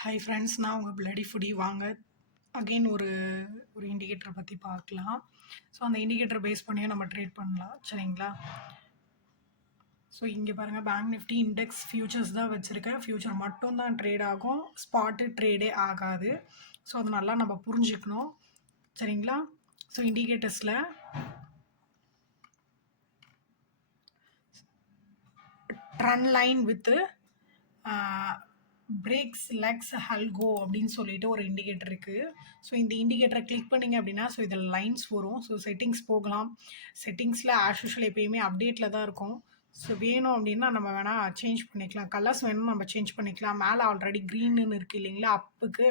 Hi friends, நான் உங்கள் bloody foodie. வாங்க அகெயின் ஒரு ஒரு இண்டிகேட்டரை பற்றி பார்க்கலாம். ஸோ அந்த இண்டிகேட்டர் பேஸ் பண்ணியும் நம்ம ட்ரேட் பண்ணலாம், சரிங்களா? ஸோ இங்கே பாருங்கள், பேங்க் நிஃப்டி இண்டெக்ஸ் ஃபியூச்சர்ஸ் தான் வச்சுருக்கேன். ஃபியூச்சர் மட்டும் தான் ட்ரேட் ஆகும், ஸ்பாட்டு ட்ரேடே ஆகாது. ஸோ அது நல்லா நம்ம புரிஞ்சுக்கணும், சரிங்களா? So இண்டிகேட்டர்ஸில் trend line with breaks Lex ஹல்கோ அப்படின்னு சொல்லிட்டு ஒரு இண்டிகேட்டர் இருக்குது. ஸோ இந்த இண்டிகேட்டரை கிளிக் பண்ணிங்க அப்படின்னா ஸோ இதில் லைன்ஸ் வரும். ஸோ செட்டிங்ஸ் போகலாம். செட்டிங்ஸில் ஆஸ் யூஷுவல் எப்பயுமே அப்டேட்டில் தான் இருக்கும். ஸோ வேணும் அப்படின்னா நம்ம வேணால் சேஞ்ச் பண்ணிக்கலாம். கலர்ஸ் வேணும் நம்ம சேஞ்ச் பண்ணிக்கலாம். மேலே ஆல்ரெடி க்ரீன்னு இருக்குது இல்லைங்களா அப்புக்கு.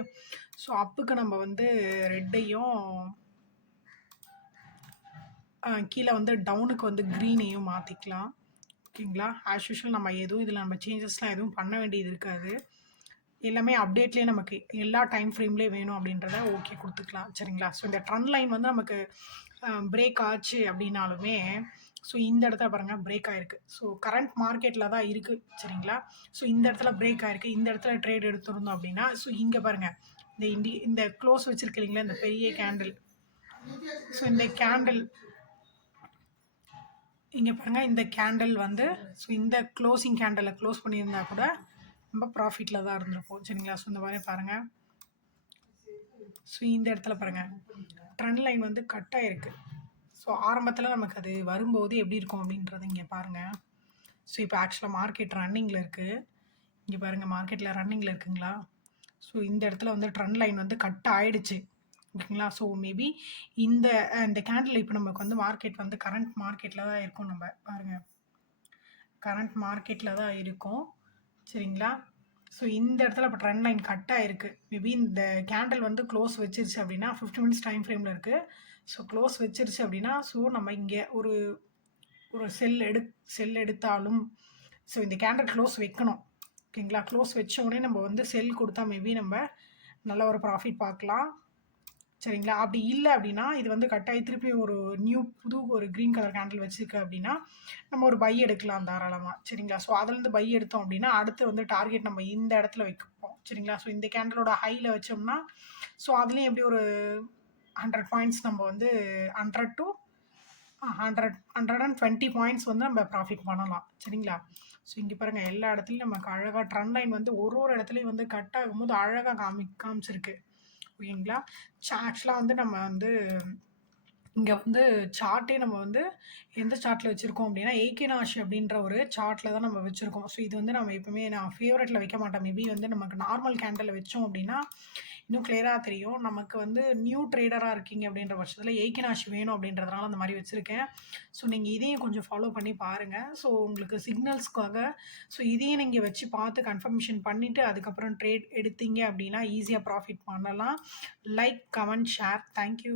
ஸோ அப்புக்கு நம்ம வந்து ரெட்டையும் கீழே வந்து டவுனுக்கு வந்து க்ரீனையும் மாற்றிக்கலாம். ஓகேங்களா? ஆஸ் யூஷுவல் நம்ம எதுவும் இதில் நம்ம சேஞ்சஸ்லாம் எதுவும் பண்ண வேண்டியது இருக்காது. எல்லாமே அப்டேட்லேயே நமக்கு எல்லா டைம் ஃப்ரேம்லேயே வேணும் அப்படின்றத ஓகே கொடுத்துக்கலாம், சரிங்களா? ஸோ இந்த ட்ரெண்ட் லைன் வந்து நமக்கு பிரேக் ஆச்சு அப்படின்னாலுமே ஸோ இந்த இடத்துல பாருங்கள் பிரேக் ஆகிருக்கு. ஸோ கரண்ட் மார்க்கெட்டில் தான் இருக்குது, சரிங்களா? ஸோ இந்த இடத்துல பிரேக் ஆகிருக்கு. இந்த இடத்துல ட்ரேட் எடுத்துருந்தோம் அப்படின்னா ஸோ இங்கே பாருங்கள் இந்த க்ளோஸ் வச்சுருக்கு இல்லைங்களா, இந்த பெரிய கேண்டில். ஸோ இந்த கேண்டில் இங்கே பாருங்கள், இந்த கேண்டில் வந்து ஸோ இந்த க்ளோசிங் கேண்டலில் க்ளோஸ் பண்ணியிருந்தா கூட ரொம்ப ப்ராஃபிட்டில் தான் இருந்திருக்கும், சரிங்களா? ஸோ இந்த மாதிரி பாருங்கள். ஸோ இந்த இடத்துல பாருங்கள் ட்ரெண்ட் லைன் வந்து கட் ஆகிருக்கு. ஸோ ஆரம்பத்தில் நமக்கு அது வரும்போது எப்படி இருக்கும் அப்படின்றது இங்கே பாருங்கள். ஸோ இப்போ ஆக்சுவலாக மார்க்கெட் ரன்னிங்கில் இருக்குது. இங்கே பாருங்கள், மார்க்கெட்டில் ரன்னிங்கில் இருக்குங்களா? ஸோ இந்த இடத்துல வந்து ட்ரெண்ட் லைன் வந்து கட் ஆகிடுச்சு, ஓகேங்களா? ஸோ மேபி இந்த இந்த கேண்டில் இப்போ நமக்கு வந்து மார்க்கெட் வந்து கரண்ட் மார்க்கெட்டில் தான் இருக்கும். நம்ம பாருங்கள், கரண்ட் மார்க்கெட்டில் தான் இருக்கும், சரிங்களா? ஸோ இந்த இடத்துல இப்போ ட்ரெண்ட் லைன் கட் ஆகிருக்கு. மேபி இந்த கேண்டில் வந்து க்ளோஸ் வச்சிருச்சு அப்படின்னா 50 மினிட்ஸ் டைம் ஃப்ரேமில் இருக்குது. ஸோ க்ளோஸ் வச்சிருச்சு அப்படின்னா ஸோ நம்ம இங்கே ஒரு ஒரு செல் எடுத்தாலும் ஸோ இந்த கேண்டில் க்ளோஸ் வைக்கணும், ஓகேங்களா? க்ளோஸ் வச்ச உடனே நம்ம வந்து செல் கொடுத்தா மேபி நம்ம நல்ல ஒரு ப்ராஃபிட் பார்க்கலாம், சரிங்களா? அப்படி இல்லை அப்படின்னா இது வந்து கட்டாயி திருப்பி ஒரு புது ஒரு க்ரீன் கலர் கேண்டில் வச்சுருக்கு அப்படின்னா நம்ம ஒரு பை எடுக்கலாம் தாராளமாக, சரிங்களா? ஸோ அதுலேருந்து பை எடுத்தோம் அப்படின்னா அடுத்து வந்து டார்கெட் நம்ம இந்த இடத்துல வைப்போம், சரிங்களா? ஸோ இந்த கேண்டிலோட ஹையில் வச்சோம்னா ஸோ அதுலேயும் எப்படி ஒரு 100 பாயிண்ட்ஸ் நம்ம வந்து 100 to 120 பாயிண்ட்ஸ் வந்து நம்ம ப்ராஃபிட் பண்ணலாம், சரிங்களா? ஸோ இங்கே பாருங்கள், எல்லா இடத்துலையும் நமக்கு அழகாக ட்ரெண்ட் லைன் வந்து ஒரு இடத்துலையும் வந்து கட் ஆகும்போது அழகாக காமிச்சிருக்கு, ஓகேங்களா? ஆக்சுவலாக வந்து நம்ம வந்து இங்கே வந்து சார்ட்டே நம்ம வந்து எந்த சார்ட்டில் வச்சுருக்கோம் அப்படின்னா ஏகேனாஷி அப்படின்ற ஒரு சார்ட்டில் தான் நம்ம வச்சுருக்கோம். ஸோ இது வந்து நம்ம எப்பவுமே நான் ஃபேவரட்டில் வைக்க மாட்டேன். மேபி வந்து நமக்கு நார்மல் கேண்டில் வச்சோம் அப்படின்னா இன்னும் கிளியராக தெரியும். நமக்கு வந்து நியூ ட்ரேடராக இருக்கீங்க அப்படின்ற பட்சத்தில் ஏகேனாஷி வேணும் அப்படின்றதுனால அந்த மாதிரி வச்சுருக்கேன். ஸோ நீங்கள் இதையும் கொஞ்சம் ஃபாலோ பண்ணி பாருங்கள். ஸோ உங்களுக்கு சிக்னல்ஸ்க்காக ஸோ இதையும் நீங்கள் வச்சு பார்த்து கன்ஃபர்மேஷன் பண்ணிவிட்டு அதுக்கப்புறம் ட்ரேட் எடுத்தீங்க அப்படின்னா ஈஸியாக ப்ராஃபிட் பண்ணலாம். Like, comment, share. தேங்க்யூ.